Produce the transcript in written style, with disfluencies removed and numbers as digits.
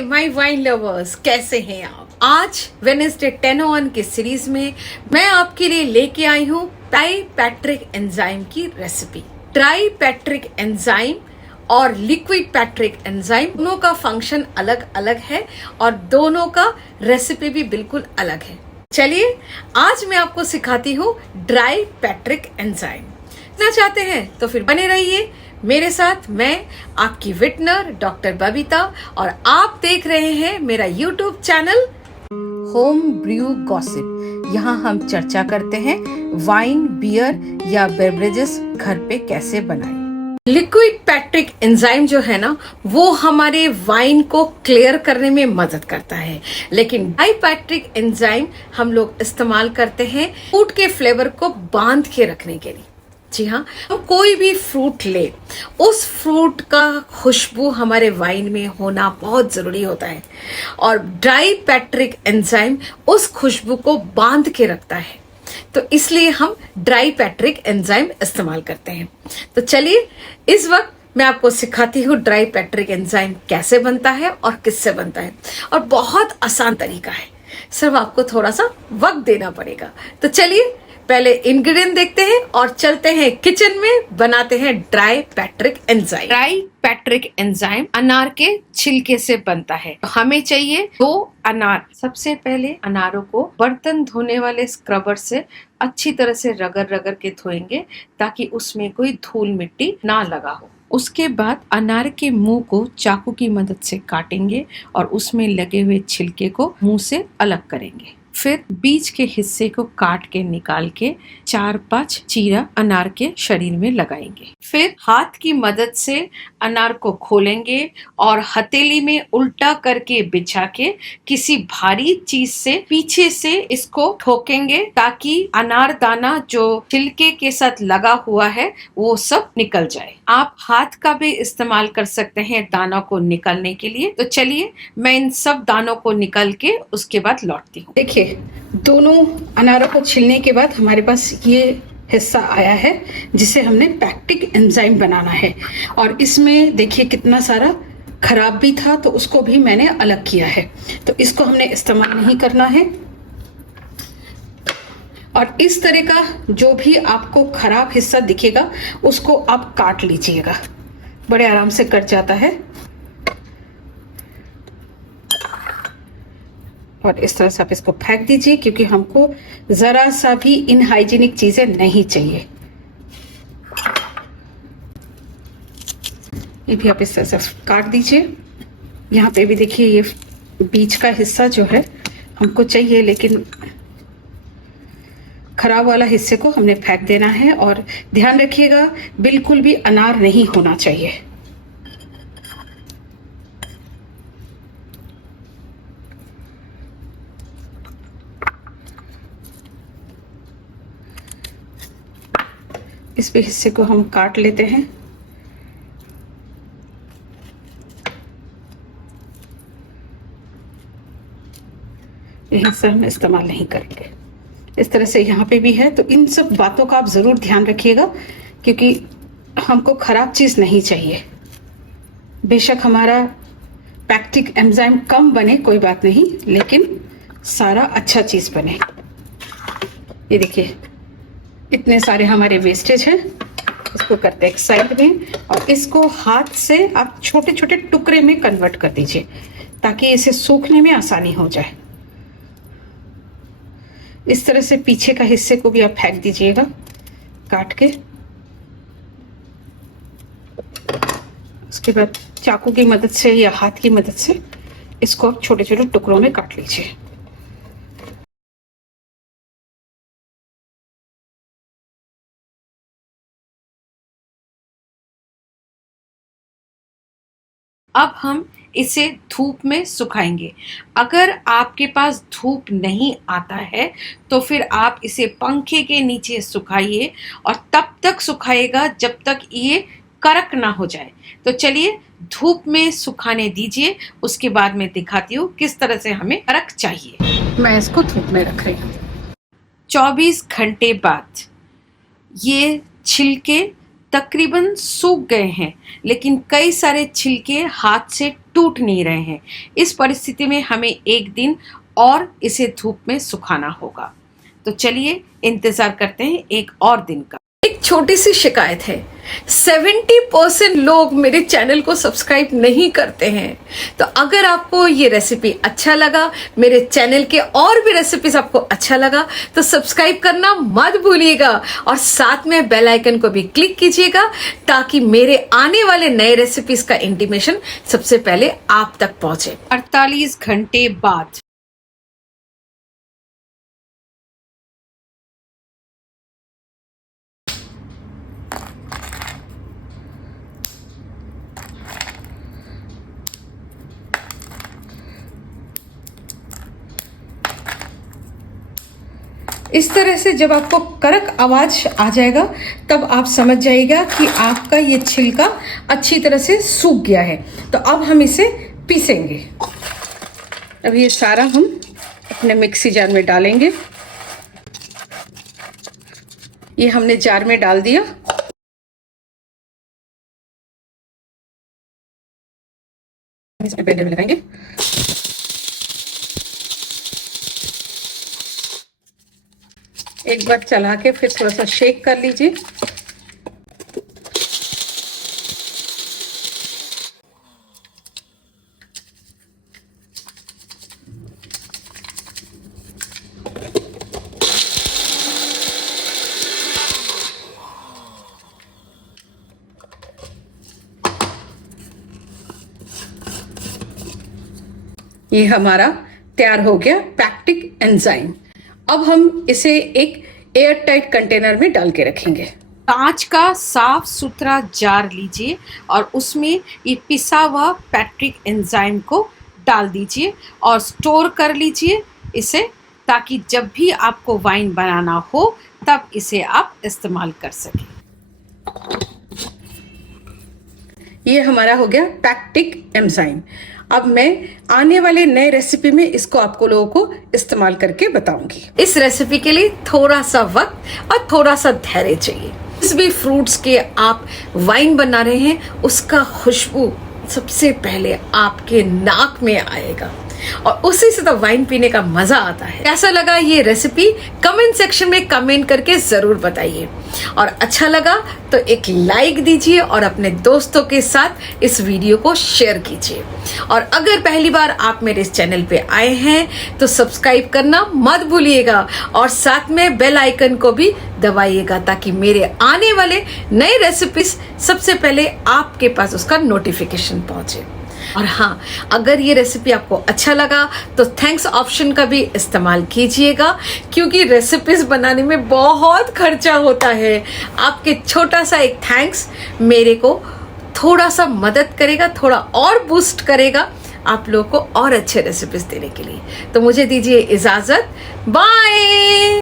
My wine lovers, कैसे हैं आप। आज वेडनेसडे 10:01 की सीरीज में मैं आपके लिए लेके आई हूँ ट्राइपेट्रिक एंजाइम की रेसिपी। ट्राइपेट्रिक एंजाइम और लिक्विड पेट्रिक एंजाइम दोनों का फंक्शन अलग अलग है और दोनों का रेसिपी भी बिल्कुल अलग है। चलिए आज मैं आपको सिखाती हूँ ट्राइपेट्रिक एंजाइम। ना चाहते हैं तो फिर बने रहिए मेरे साथ। मैं आपकी विटनर डॉक्टर बबीता और आप देख रहे हैं मेरा YouTube channel Home Brew Gossip. यहाँ हम चर्चा करते हैं वाइन, बियर या बेवरेजेस घर पे कैसे बनाएं। लिक्विड पेट्रिक एंजाइम जो है ना, वो हमारे वाइन को क्लियर करने में मदद करता है, लेकिन ट्राइपेट्रिक एंजाइम हम लोग इस्तेमाल करते हैं फ्रूट के फ्लेवर को बांध के रखने के लिए। जी हाँ, हम कोई भी फ्रूट ले, उस फ्रूट का खुशबू हमारे वाइन में होना बहुत जरूरी होता है और ट्राइपेट्रिक एंजाइम उस खुशबू को बांध के रखता है, तो इसलिए हम ट्राइपेट्रिक एंजाइम इस्तेमाल करते हैं। तो चलिए इस वक्त मैं आपको सिखाती हूँ ट्राइपेट्रिक एंजाइम कैसे बनता है और किससे बनता है, और बहुत आसान तरीका है, सिर्फ आपको थोड़ा सा वक्त देना पड़ेगा। तो चलिए पहले इंग्रेडिएंट देखते हैं और चलते हैं किचन में, बनाते हैं ट्राइपेट्रिक एंजाइम। ट्राइपेट्रिक एंजाइम अनार के छिलके से बनता है। हमें चाहिए 2 अनार। सबसे पहले अनारों को बर्तन धोने वाले स्क्रबर से अच्छी तरह से रगड़ रगड़ के धोएंगे ताकि उसमें कोई धूल मिट्टी ना लगा हो। उसके बाद अनार के मुंह को चाकू की मदद से काटेंगे और उसमें लगे हुए छिलके को मुंह से अलग करेंगे। फिर बीच के हिस्से को काट के निकाल के 4-5 चीरा अनार के शरीर में लगाएंगे। फिर हाथ की मदद से अनार को खोलेंगे और हथेली में उल्टा करके बिछा के किसी भारी चीज से पीछे से इसको ठोकेंगे ताकि अनार दाना जो छिलके के साथ लगा हुआ है वो सब निकल जाए। आप हाथ का भी इस्तेमाल कर सकते हैं दानों को निकालने के लिए। तो चलिए मैं इन सब दानों को निकाल के उसके बाद लौटती हूँ। देखिए, दोनों अनारों को छीलने के बाद हमारे पास ये हिस्सा आया है जिसे हमने पेक्टिक एंजाइम बनाना है, और इसमें देखिए कितना सारा खराब भी था, तो उसको भी मैंने अलग किया है। तो इसको हमने इस्तेमाल नहीं करना है। और इस तरह का जो भी आपको खराब हिस्सा दिखेगा उसको आप काट लीजिएगा, बड़े आराम से कट जाता है। और इस तरह से आप इसको फेंक दीजिए क्योंकि हमको जरा सा भी इनहाइजीनिक चीजें नहीं चाहिए। ये भी आप इस तरह से काट दीजिए। यहाँ पे भी देखिए ये बीच का हिस्सा जो है हमको चाहिए, लेकिन खराब वाला हिस्से को हमने फेंक देना है। और ध्यान रखिएगा बिल्कुल भी अनार नहीं होना चाहिए। इस भी हिस्से को हम काट लेते हैं। ये हिस्सा हम इस्तेमाल नहीं करेंगे। इस तरह से यहाँ पे भी है। तो इन सब बातों का आप जरूर ध्यान रखिएगा क्योंकि हमको खराब चीज नहीं चाहिए। बेशक हमारा पेक्टिक एंजाइम कम बने कोई बात नहीं, लेकिन सारा अच्छा चीज बने। ये देखिए इतने सारे हमारे वेस्टेज हैं, इसको करते हैं एक साइड में, और इसको हाथ से आप छोटे छोटे टुकड़े में कन्वर्ट कर दीजिए ताकि इसे सूखने में आसानी हो जाए। इस तरह से पीछे का हिस्से को भी आप फेंक दीजिएगा काट के। उसके बाद चाकू की मदद से या हाथ की मदद से इसको आप छोटे छोटे टुकड़ों में काट लीजिए। अब हम इसे धूप में सुखाएंगे। अगर आपके पास धूप नहीं आता है तो फिर आप इसे पंखे के नीचे सुखाइए, और तब तक सुखाएगा जब तक ये कड़क ना हो जाए। तो चलिए धूप में सुखाने दीजिए, उसके बाद मैं दिखाती हूँ किस तरह से हमें कड़क चाहिए। मैं इसको धूप में रख रही हूँ। 24 घंटे बाद ये छिलके तकरीबन सूख गए हैं, लेकिन कई सारे छिलके हाथ से टूट नहीं रहे हैं। इस परिस्थिति में हमें एक दिन और इसे धूप में सुखाना होगा। तो चलिए इंतजार करते हैं एक और दिन का। एक छोटी सी शिकायत है, 70% लोग मेरे चैनल को सब्सक्राइब नहीं करते हैं। तो अगर आपको ये रेसिपी अच्छा लगा, मेरे चैनल के और भी रेसिपीज आपको अच्छा लगा, तो सब्सक्राइब करना मत भूलिएगा और साथ में बेल आइकन को भी क्लिक कीजिएगा, ताकि मेरे आने वाले नए रेसिपीज का इंटीमेशन सबसे पहले आप तक पहुंचे। 48 घंटे बाद इस तरह से जब आपको कड़क आवाज आ जाएगा, तब आप समझ जाइएगा कि आपका ये छिलका अच्छी तरह से सूख गया है। तो अब हम इसे पीसेंगे। अब ये सारा हम अपने मिक्सी जार में डालेंगे। ये हमने जार में डाल दिया। इसमें ब्लेंडर में लगाएंगे। एक बार चला के फिर थोड़ा सा शेक कर लीजिए। ये हमारा तैयार हो गया पैक्टिक एंजाइम। अब हम इसे एक एयर टाइट कंटेनर में डाल के रखेंगे। कांच का साफ सुथरा जार लीजिए और उसमें ये पिसा हुआ पैक्टिक एंजाइम को डाल दीजिए और स्टोर कर लीजिए इसे, ताकि जब भी आपको वाइन बनाना हो तब इसे आप इस्तेमाल कर सकें। ये हमारा हो गया पैक्टिक एंजाइम। अब मैं आने वाले नए रेसिपी में इसको आपको लोगों को इस्तेमाल करके बताऊंगी। इस रेसिपी के लिए थोड़ा सा वक्त और थोड़ा सा धैर्य चाहिए। जिस भी फ्रूट्स के आप वाइन बना रहे हैं, उसका खुशबू सबसे पहले आपके नाक में आएगा और उसी से तो वाइन पीने का मजा आता है। कैसा लगा ये रेसिपी, कमेंट सेक्शन में कमेंट करके जरूर बताइए। और अच्छा लगा तो एक लाइक दीजिए और अपने दोस्तों के साथ इस वीडियो को शेयर कीजिए। और अगर पहली बार आप मेरे इस चैनल पे आए हैं तो सब्सक्राइब करना मत भूलिएगा और साथ में बेल आइकन को भी दबाइएगा, ताकि मेरे आने वाले नए रेसिपीज सबसे पहले आपके पास उसका नोटिफिकेशन पहुंचे। और हाँ, अगर ये रेसिपी आपको अच्छा लगा तो थैंक्स ऑप्शन का भी इस्तेमाल कीजिएगा, क्योंकि रेसिपीज बनाने में बहुत खर्चा होता है। आपके छोटा सा एक थैंक्स मेरे को थोड़ा सा मदद करेगा, थोड़ा और बूस्ट करेगा आप लोगों को और अच्छे रेसिपीज देने के लिए। तो मुझे दीजिए इजाजत, बाय।